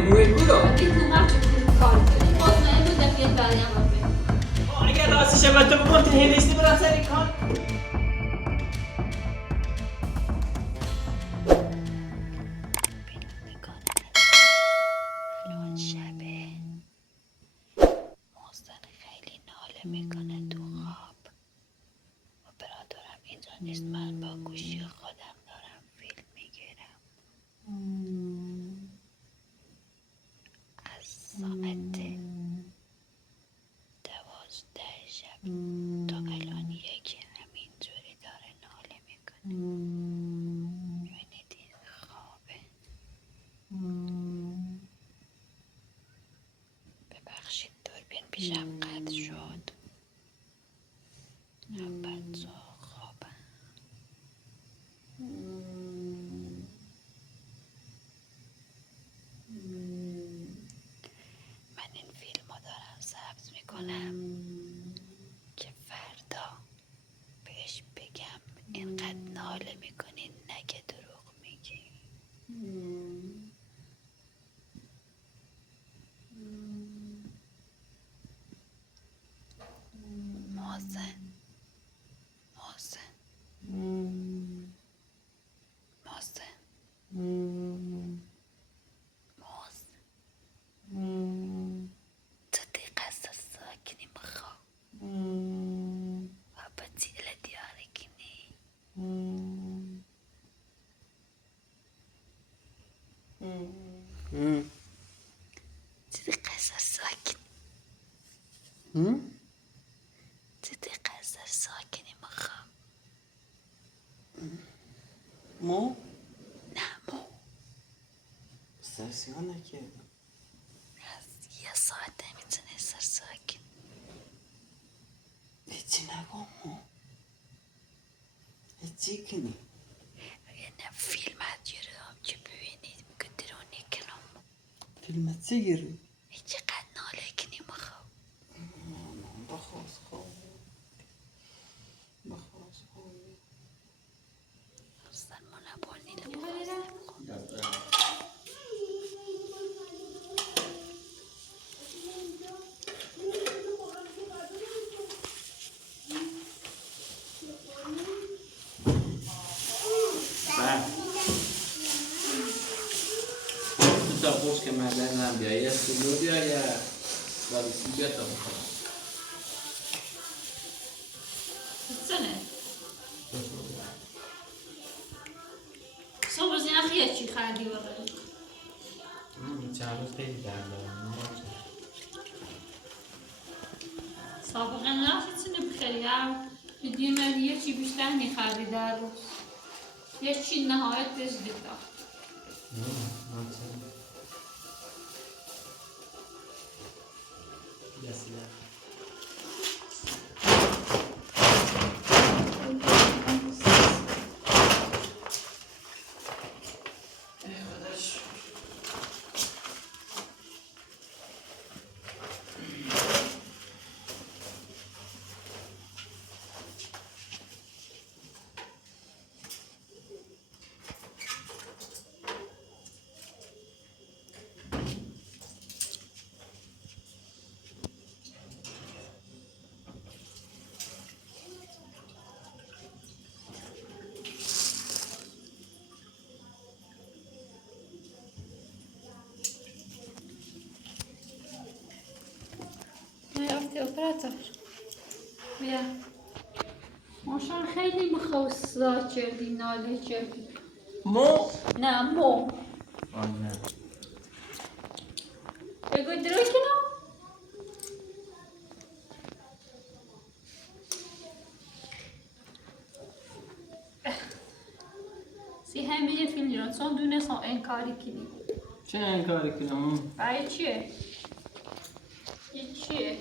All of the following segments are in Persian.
بگو رو این تو هم چطور کار کنی مطمئن بودم بیاد برای هم بگم اگر راستش و تو بگم تو هیلیستی برم سر کار الان شبه محسن خیلی ناله میکنه تو خواب اپراتورم اینجا نیست من با گوشی خودم دارم فیلم میگیرم از ساعت 12 شب تا الان یکی همینجوری داره ناله میکنه میبینید این خوابه ببخشید دوربین پیشم قطع شد بچه ها خوابن من این فیلم رو دارم ثبت میکنم که فردا بهش بگم اینقدر ناله میکنی نگه دروغ میگی محسن محسن محسن محسن تو دقیقه ساکنی مخواب و بطیل دیاره کنی تو دقیقه ساکن تو دقیقه ساکنی مخواب مو؟ نه مو سرسیان نکردم از یه ساعت نمیتونه سر ساکن هیچی نگم مو هیچی کنی نه فیلمت گیرم که ببینید که درونی کنم فیلمت چی گیری؟ چقدر ناله کنی مخواب بخواست خواب بخواست خواب اصلا منبال نیله بخواست تا خوش که مدن هم بیایی استودیو بیایی بالیسی بیا تا بخورم سنه صبح روزی نخیه چی خردی باره چند روز خیلی درد دارم سابقه نرفت چی بخیری هم بدیم یه چی بیشتر میخردی در روز یه چی نهایت بزدی تا اپراتور بیا ماشان خیلی مخوصا کردی ناله کردی مو؟ نه مو آنه بگو درو کنم سی همه فیلم جان چون دونستم انکاری کنی چه انکاری کنم؟ برای چیه؟ این چیه؟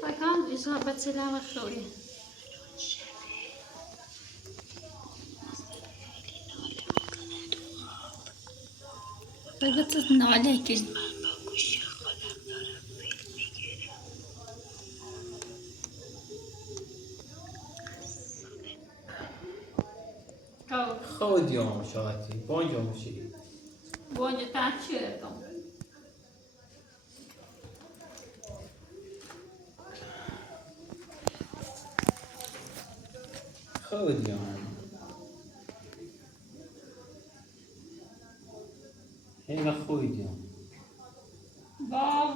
ساکن اصابت سلام خویه بگو تو ناله کنی خودیام شاتی بانجام شی بونجا تاچیرتم. خودیام هنگا خودیام با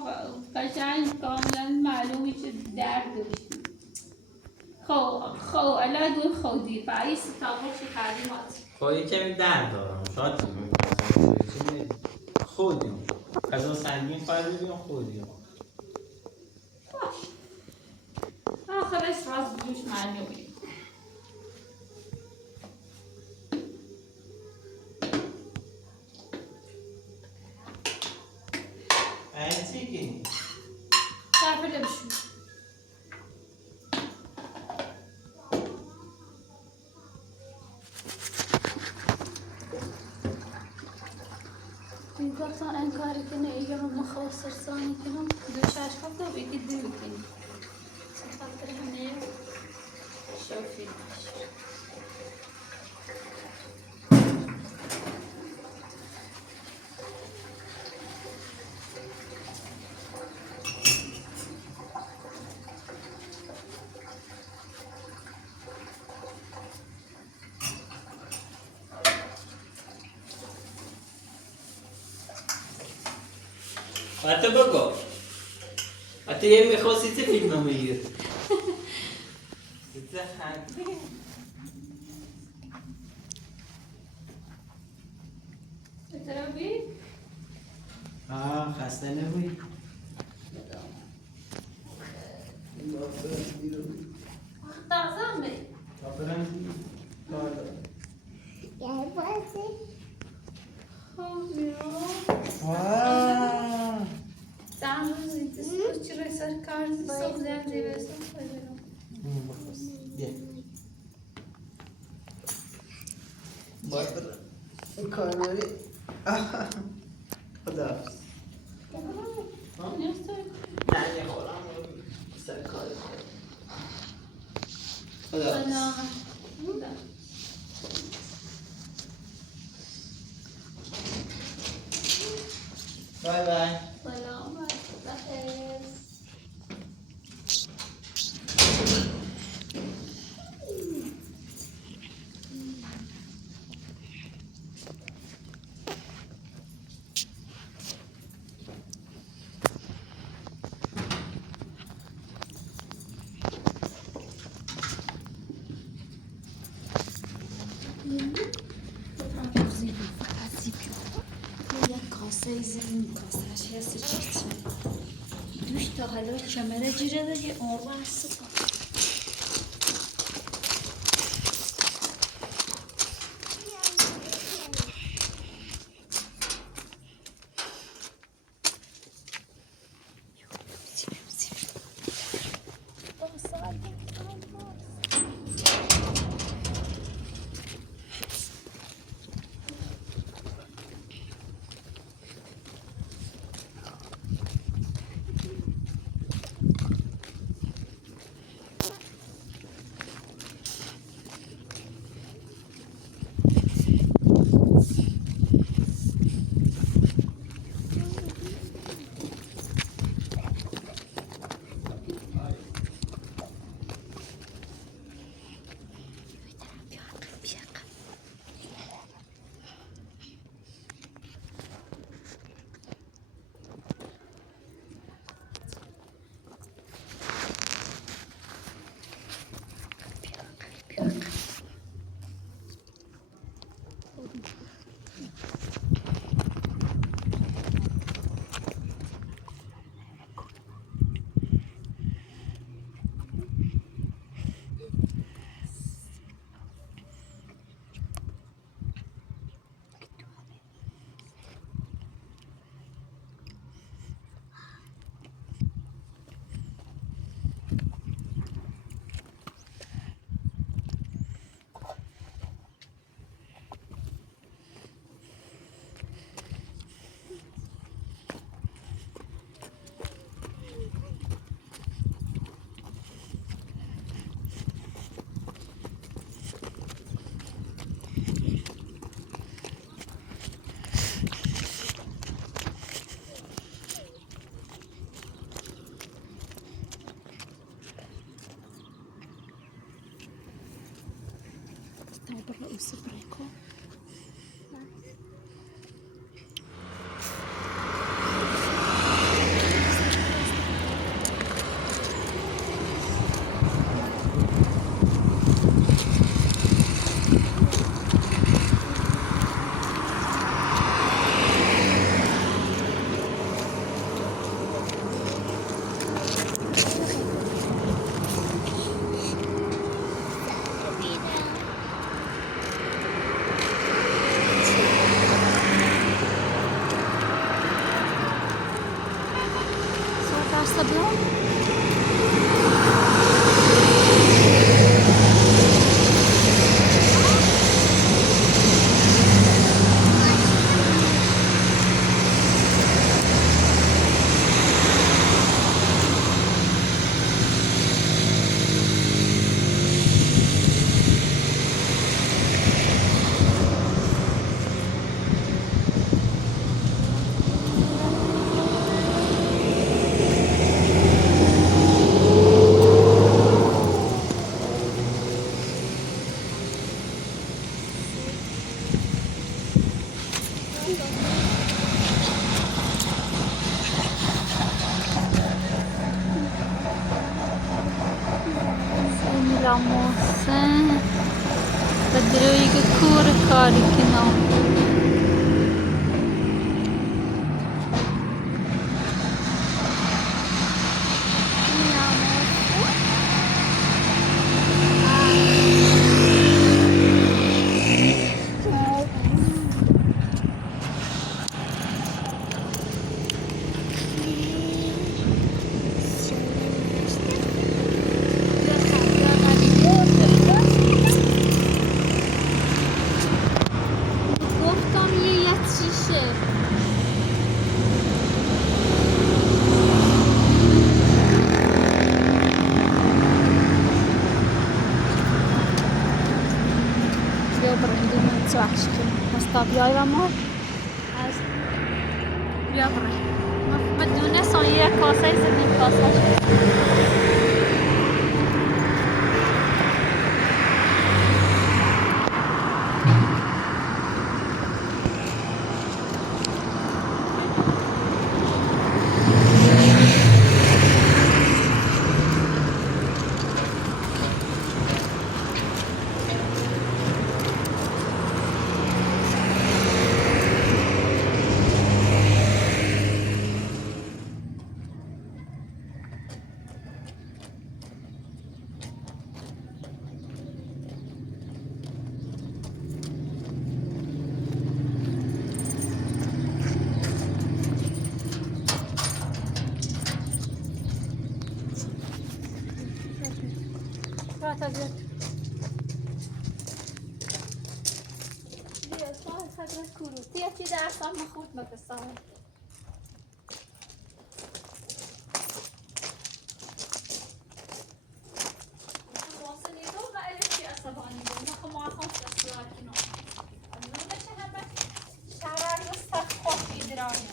قشنگ کاملا معلومه که درد داشتی. خو الان دو خودی فایس تابوش کلمات. خودی کمی درد دارم شاتی خودیام غذا سنگین خواهد خودیام باش. آخرش راز بجوش معلومه. چیکی؟ تعرف بشو. گفتن این کاری کنه ایگه رو مخواستر سانی کنم دوشش هفته و ایگه دیو کنی خاطر همه شوفی باشه حتی بگو حتی یه میخواستی چه فیلم رو میگیر چطور بی؟ خسته نبوی تازه می خب واو دام روزی دست چرا سر کار صبح زنده بسم باید کارماری خدا نه خورم سر کار خدا بای بای سلام بخیر کاسه زمین کاسهش هست چیزی دوش تا حالا کمره جیره داری آروان سکن طيب الرئيس بريكو صوت عصبيون Emila Mohsen بدرویگ کور کاری کنم گفتم یه چیشه بیا برندی من سوحش کنم مستابیای و ما از بیا برند بدون ثانیه کاسه زمین کاسه طبيعت بیا صاحب خدمت کروتی چی درسم مخوت مکستم واصلی دو و الکی عصبانی بود نخو معاقم سسوار کنم الان بچه همه شهرار مستخ خوش ایدرانی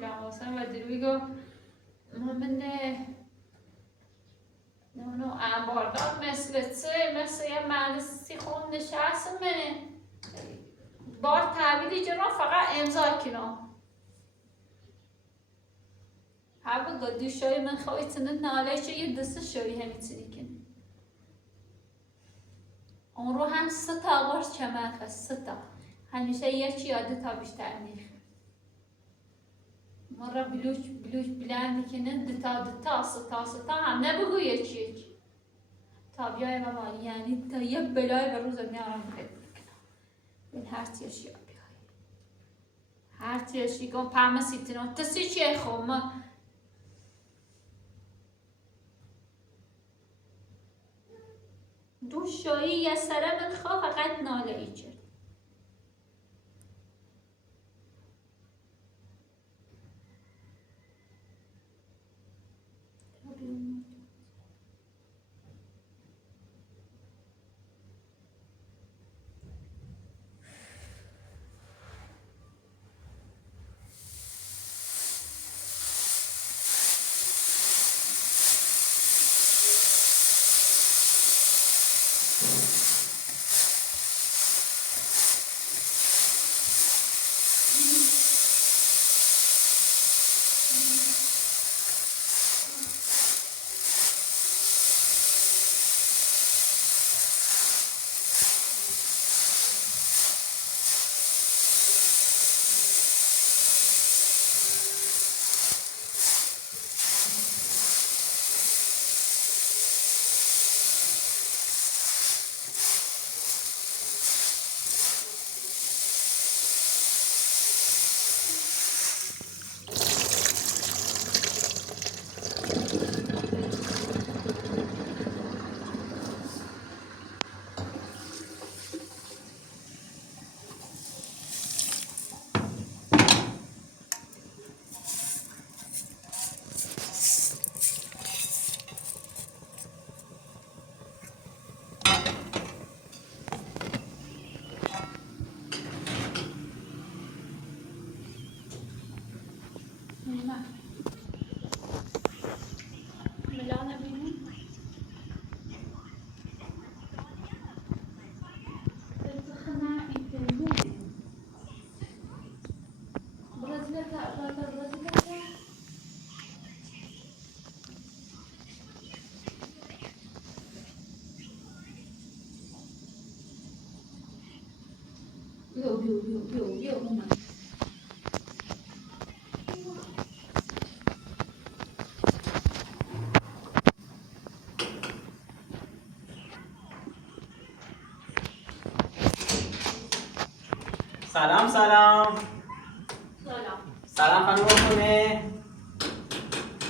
لا وصل ودرويجو من نونو عباردار مثل یه مهندسی خون نشستمه بار تحویلی جنا فقط امضا کنم هر بود دو شوی من خواهی تنه ناله چه یه دست شوی همی تنی کنی اون رو هم 3 تا آغاز چمن خست 3 تا همیشه یه چی یا 2 تا بیشتر میخ مرة بلوش بلان كنا دتا 6 تا هم نبغو يجيك طبيعي ماما يعني طيب بلاي بروز میارم خیلی من هر تیشی بیای هر تیشی گم پام سیتنو تسی چی خوما دو شایی یه سره من خواه فقط ناله ایچه بیا اومد. سلام سلام. سلام خانم خونه.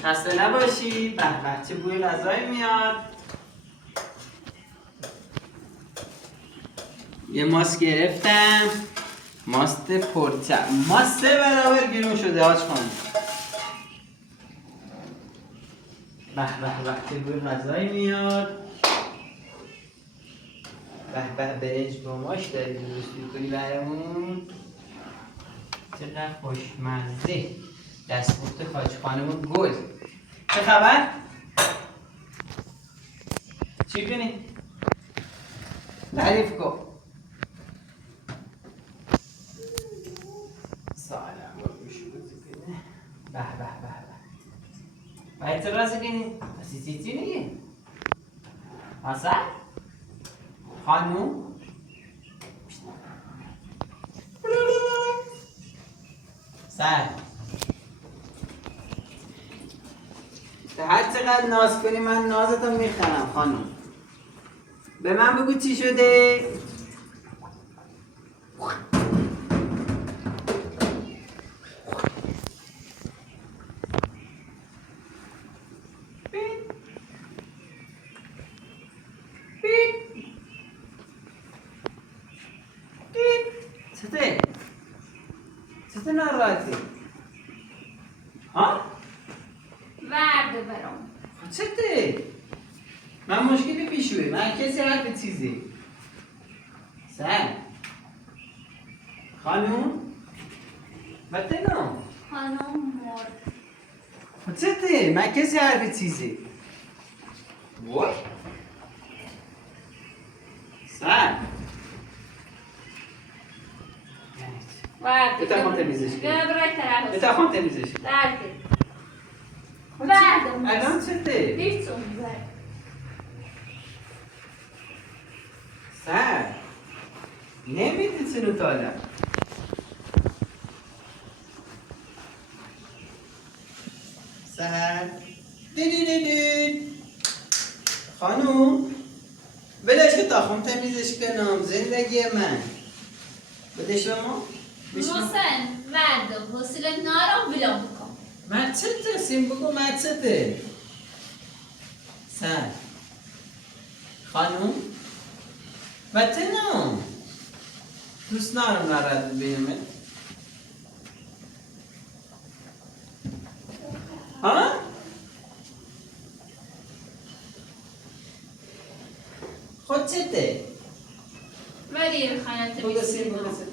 خسته نباشی. به به چه بوی غذایی میاد. یه ماست گرفتم. ماست پرچم. ماست 3 برابر گیرون شده حاج خانم. به به به چه بوی غذایی میاد. به به برنج با ماش داری درست می‌کنی برامون. چقدر خوشمزه. دستپخت حاج خانم گل. چه خبر؟ چی کنی؟ تعریف کن. سلام باش کنی. به به به به. باید راضی کنی؟ چی نگی؟ اصلا؟ خانوم؟ سر هر چقدر ناز کنی من نازتو میخرم خانوم. به من بگو چی شده؟ چطور ناراحتی؟ ها؟ ورده برام. چطور؟ من مشکلی پیش روی من کسی حرف چیزی سر خانوم بطنم خانم مرد. چطور؟ من کسی حرف چیزی وای سر ورده. بتاخون تمیزش کن. بیا برای طرف. بتاخون تمیزش کن. درده. ورده. الان چطور؟ هیچ اون ورده. سر نمیدی چنو تالا سر دیدی خانوم بلش که تاخم تمیزش کنم زندگی من بدش به ما محسن ورده. حوصله نارم بلا بکن. من چه ترسیم بگو من چه ته سر خانوم بطنم دوست نارم نرد بینمه ها؟ خود چه ته؟ ولی خانت بگسیم بیسیم. بگسیم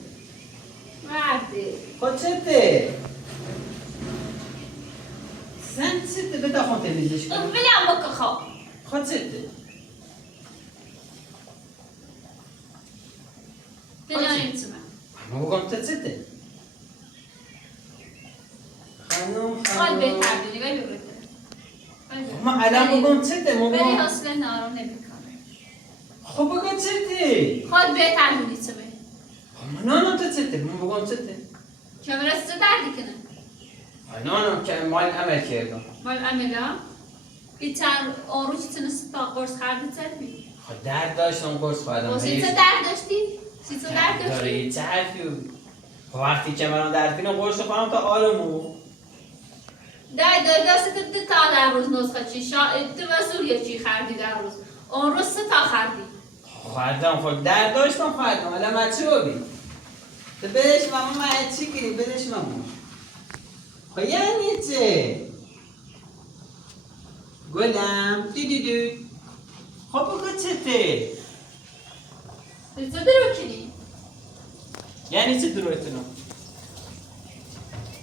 ورده. خود چه ته؟ زن چه ته؟ بتا خود تمیزش کن بلا بکن خواب. خود چه ته؟ بنایم تو من. ما بگم تا چه ته؟ خانوم خواهد بهتر دونی ولی بگو. ما الان بگم چه ته؟ ما ولی بگم حوصله نارم نمیکنه. خب بگم چه ته؟ خواهد بهتر دونی تو من. نه تا چه ته؟ ما بگم چه ته؟ که مرسته دردی کنه. نه که مال عمل کردم مال عملا بیتر اون رو چی تونستی تا قرص خرده تدبی؟ خب درد داشتم قرص خوردم و سی تا درد داشتی؟ سی تا درد داره داشتی؟ یه چه حرفی خب وقتی که من درد کنم قرص خواهم تا آرامو دست دو تا در روز نسخه چی؟ تو مسئول یه چی خردی در روز؟ اون روز 3 تا خردی. خوردم خب درد داشتم خوردم الان من چه ببین تو بدش ماما من چی کنی بدش ماما خب یعنی چه گلم دی خب بگو چه ته تو درو کنی؟ یعنی چه درویتونم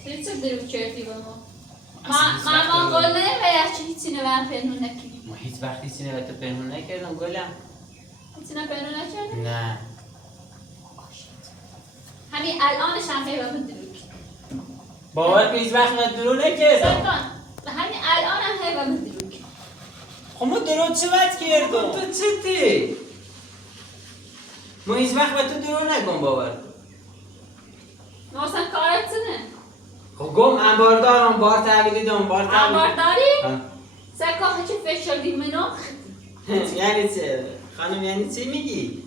تو درو کردی با ما ما قول نه و یا چی نوام پنهون نکنی؟ ما هیچ وقتی سینه تو پنهون نکردم گلم هیچ پنهون نکردی؟ نه همین الانش هم هی با من درو کنی. باور که هیچ وقت من درو نکردم سرکان همین الان هم هی با من درو کنی. خب ما درو چه وقت کردم تو چه تی؟ ما هیچ وقت به تو درو نگم باور کن محسن کارت نه خب گم انباردارم بار تحویلی دم بار انبار داری؟ ها. سکاخه چه فشردی منو؟ یعنی چه؟ خانم یعنی چی میگی؟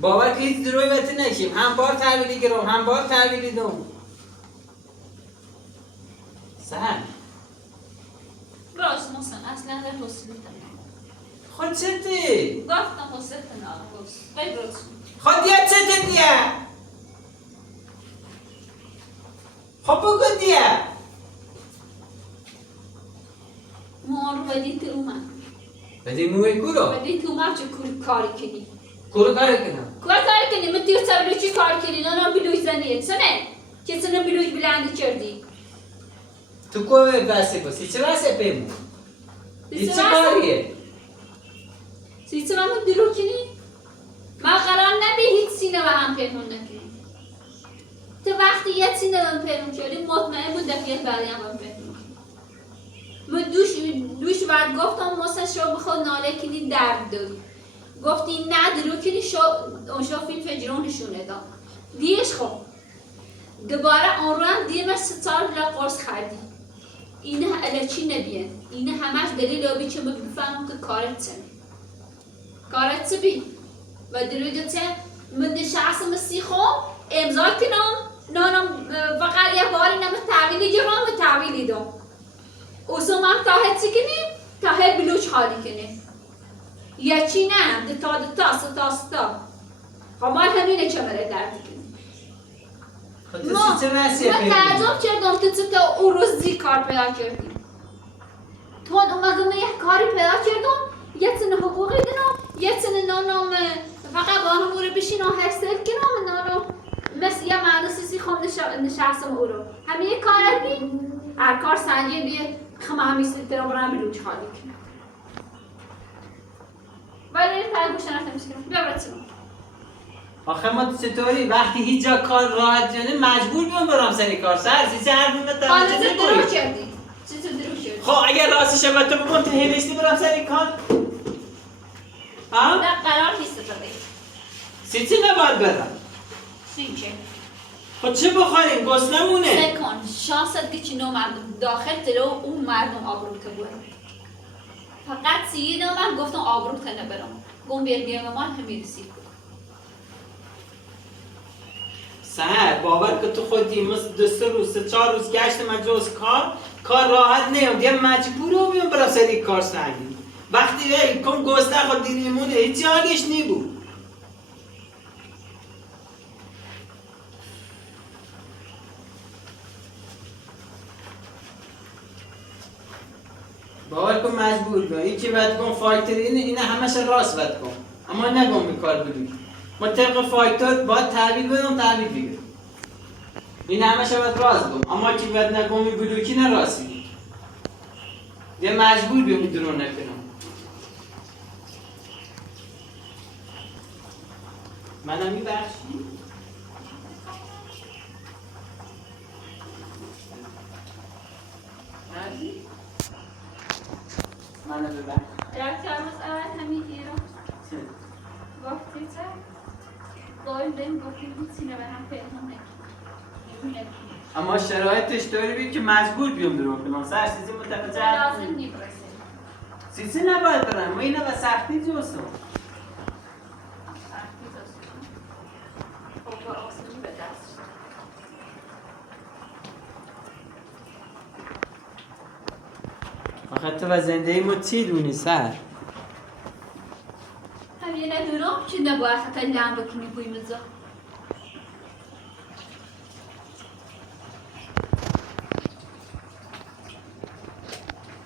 باور که هیچ دروی بهت نشیم هم بار تحویلی گرم هم بار تحویلی دم سهل براش محسن اصلا در حسنی خود چتی؟ گفتم حسن آقاس بای براش خود دیا چتی دیا؟ خب بگو دیا مارو بدی تو اومد بدی موی کورو بدی تو اومد چه کاری کنی کورو کاری کنم کار کنی من تیر سبلو چی کار کنی نه بلوی زنیه سنه که سنه بلوی بلندی کردی تو کوه بسه بسی چه بسه پیمون؟ این چه کاریه؟ سیچه من درو کنی من قرار نبی هیچ سینه و هم پنهون نکنی تو وقتی یه سینه و هم پنهون کردی مطمئن بود دفعیت بعدی هم پنهون من دوش بعد گفتم محسن شو بخواد ناله کنی درد داری گفتی نه درو کنی شو فیلم فجرون نشونه دام دیش خب دوباره آن رو هم دیمش 3 بلا قرص خردی اینه الچی نبیه اینه همش دلیل آبی که من بفهمم که کارت چنه کارت چه بی و دروی چه من شخص مسیخو امضا کنم نانم فقط یه باری نمه تحویلی جرام و تحویلی دم اوزم هم تاهد چی کنیم؟ تاهد بلوچ خالی کنیم یه چی نه دتا ستا خب من همینه که مره درد کنیم خود تو چه مسیه من پیمون؟ تعجب کردم تو چه تا او روز زی کار پیدا کردیم تو اومدم یه کاری پیدا کردم یه سن حقوقی دارم یه سن نانم فقط با هم رو بشینم هستل کنم نانم مثل یه مهندسی خم نشستم او رو همه یه کار بی هر کار سنجی بیه خم همیسی ترام برام بلوچ خالی کنم ولی تا گوش نمی‌کنم بیا براتون آخه ما چطوری وقتی هیچ جا کار راحت جنه مجبور بیام برام سری کار سر چه حرفی من حالا توجه تو درو نمی‌کنی کردی چطور درو کردی خب اگر راستش هم تو بگم تهیلشتی برام سری کار ها؟ نه قرار نیست تو بگی سیچی نباید برم سینچه خب چه بخوریم گسنمونه سکن شانست که چی نو مردم داخل تلو اون مردم آبرو که بود فقط سی نو من گفتم آبرو که نبرم گم بیرگیم من همی رسید سهر باور که تو خودی مثل 2 روز 4 روز گشت من جز کار راحت نیم دیگه مجبور بیام برام سری کار سنگی وقتی کم گسته خود دیریمونه هیچی حالیش نیبود باور کن مجبور بیام این که باید کن فایتر اینه همش راست باید کن اما نگم به کار بلوی ما طبق فایتر باید تحویل بدم تحویل بگیرم این همش باید راست بگم اما که باید نگم به بلوکی نه راست بگم یه مجبور بیام درون نکنم منم میبخشی؟ منم ببخشی در ترمز اول همین ایران گفتی چه؟ گاهی داریم گفتیم هیچی نه به هم پنهون نکنیم اما شرایطش طوری بید که مجبور بیام درون کنم سر چیزی متوجه لازم نیبرسیم چیزی نباید برم ما اینو به سختی جوستم سختی داشتیم خب با آسانی به دست شد آخه تو و زندگی ما چی دونی سر؟ هم یه ندونم که نباید حتی لعن بکنی بوی مزا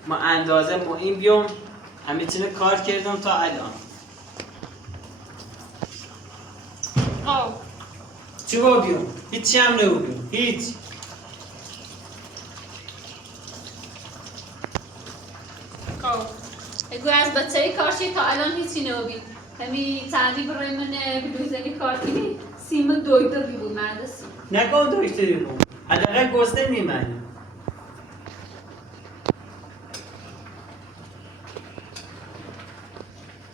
ما اندازه مهم بیام همه چینه کار کردم تا الان آه چی با بیام؟ هیچی هم نبودیم هیچ خب اگه از بچه کارشی تا الان هیچی نبید همی تعبی برای من بلوزنی کار کنی سیم دویده بی بود مرد سیم نگاه داشته بیام حداقل گسته میمنی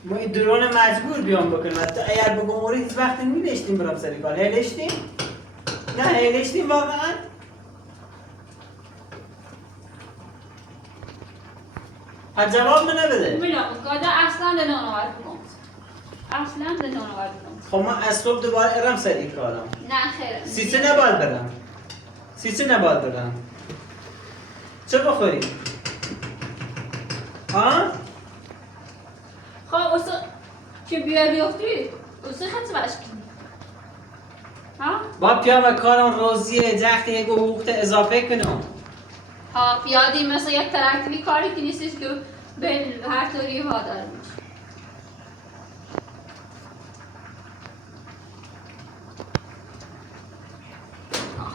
ما این درون مجبور بیام بکنم حتی اگر بگم اوری هیچ وقت نمی‌نشتیم برام سری کار هلشتیم نه هیلشتیم واقعا؟ هر جواب منه بده. میلاد قاعده اصلا ده نانوار کنم. اصلا ده نانوار کنم. خب من از صبح دوباره ارم سری کارم. نه خیره. سیسه نباید برم. سیسه نباید برم. چه بخوری؟ ها؟ خب اوسا که بیافتی اوسا خط باش کنی. ها؟ با پیام کارم روزیه جخت یک حقوق اضافه کنم. ها پیادی مثلا یک تراکتوری کاری که نیستش که به هر طوری وادار میشه.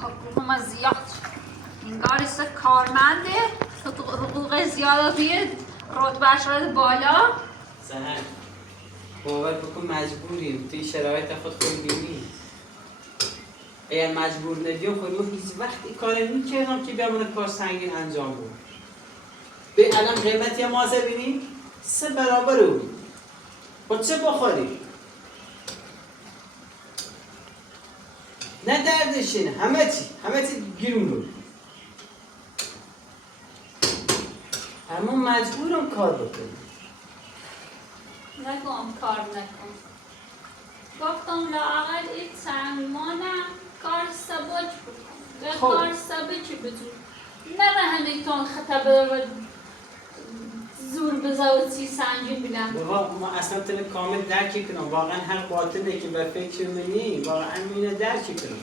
حقوق زیاد انگار است کارمنده حقوق زیاد بیاد رتبهش رد بالا. سهر باور بکن مجبوریم توی شرایط خود بینی. اگر مجبور ندیم خود رو هیچ وقت این کار میکردم که بیامونه کار سنگین انجام بود. به الان قیمتی مازه بینیم 3 برابر رو. خود چه بخوری؟ نه دردشینه همه چی گیرون رو. اما مجبورم کار بکنم. نگم کار نکن. گفتم لااقل این چند مانم کار سبج بکن. به کار سبجی بجور. نه به همینطور خطبه زور بزاوت سی سنجی بیدم. بابا ما اصلا تنه کامل درکی کنم. واقعا هر قاطعه که به فکر منی واقعا اینه درکی کنم.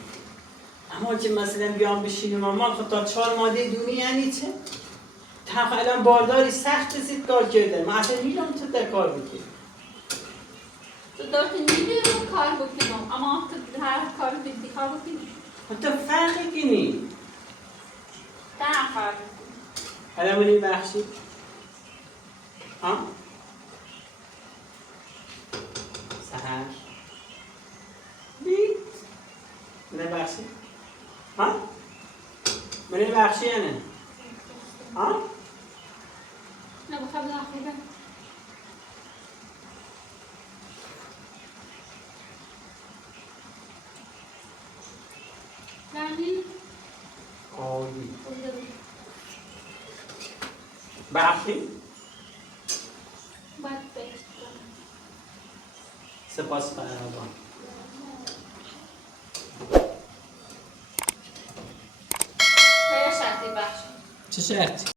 اما که مثلا بیام بشینیم ما خب تا 4 ماده دونی یعنی چه؟ تا الان بارداری سخت زید کار کرده. ما اصلا میدونم تو در کار بکنی. تو دارتی نیده رو کار بکنم اما تو هر کار بیدی کار بکنی. تو فرقی کنی. ده فرق الان منی بخشی؟ ها؟ سهر بید منی بخشی؟ ها؟ منی بخشی یا نه؟ ها؟ نه بخواب نخوبه. یعنی؟ عالی بخشی؟ باید بهشت کنم. سپاس فرهان. خیلی شرطی بخش. چه شرطی؟